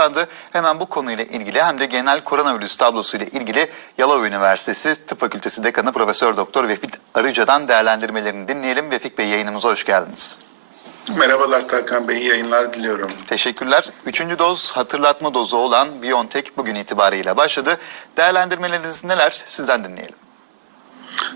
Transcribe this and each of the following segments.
başlandı. Hemen bu konuyla ilgili hem de genel koronavirüs tablosuyla ilgili Yalova Üniversitesi Tıp Fakültesi Dekanı Profesör Doktor Vefik Arıca'dan değerlendirmelerini dinleyelim. Vefik Bey yayınımıza hoş geldiniz. Merhabalar Tarkan Bey, yayınlar diliyorum. Teşekkürler. Üçüncü doz hatırlatma dozu olan BioNTech bugün itibariyle başladı. Değerlendirmeleriniz neler? Sizden dinleyelim.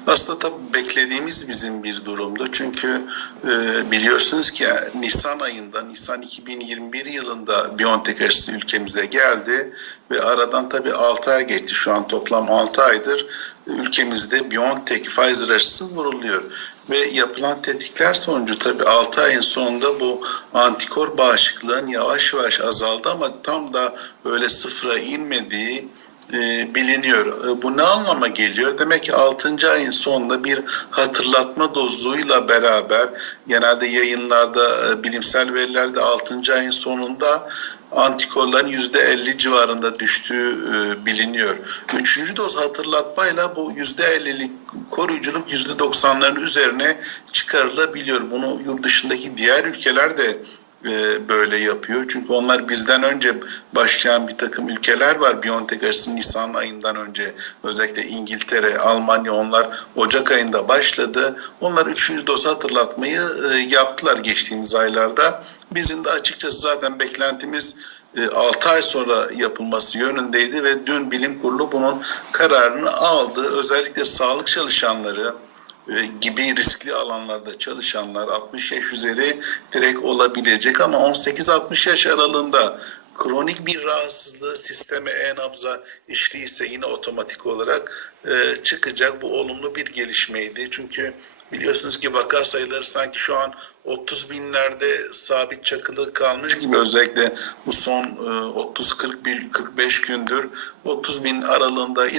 Aslında tabii beklediğimiz bizim bir durumdu. Çünkü e, biliyorsunuz ki Nisan ayında, Nisan 2021 yılında BioNTech aşısı ülkemize geldi ve aradan tabii 6 ay geçti. Şu an toplam 6 aydır ülkemizde BioNTech Pfizer aşısı vuruluyor. Ve yapılan tetkikler sonucu tabii 6 ayın sonunda bu antikor bağışıklığın yavaş yavaş azaldı ama tam da öyle sıfıra inmediği e, biliniyor. E, Bu ne anlama geliyor? Demek ki 6. ayın sonunda bir hatırlatma dozuyla beraber genelde yayınlarda e, bilimsel verilerde 6. ayın sonunda antikorların %50 civarında düştüğü biliniyor. Üçüncü doz hatırlatmayla bu %50'lik koruyuculuk %90'ların üzerine çıkarılabiliyor. Bunu yurt dışındaki diğer ülkeler de e, böyle yapıyor. Çünkü onlar bizden önce başlayan bir takım ülkeler var. BioNTech aşısı Nisan ayından önce özellikle İngiltere, Almanya onlar Ocak ayında başladı. Onlar üçüncü doz hatırlatmayı e, yaptılar geçtiğimiz aylarda. Bizim de açıkçası zaten beklentimiz 6 ay sonra yapılması yönündeydi ve dün bilim kurulu bunun kararını aldı. Özellikle sağlık çalışanları, e, gibi riskli alanlarda çalışanlar 60 yaş üzeri direkt olabilecek ama 18-60 yaş aralığında kronik bir rahatsızlığı sisteme e-nabza işliyse yine otomatik olarak e, çıkacak. Bu olumlu bir gelişmeydi. Çünkü biliyorsunuz ki vaka sayıları sanki şu an 30 binlerde sabit çakılı kalmış gibi özellikle bu son e, 30-45 gündür 30 bin aralığında ile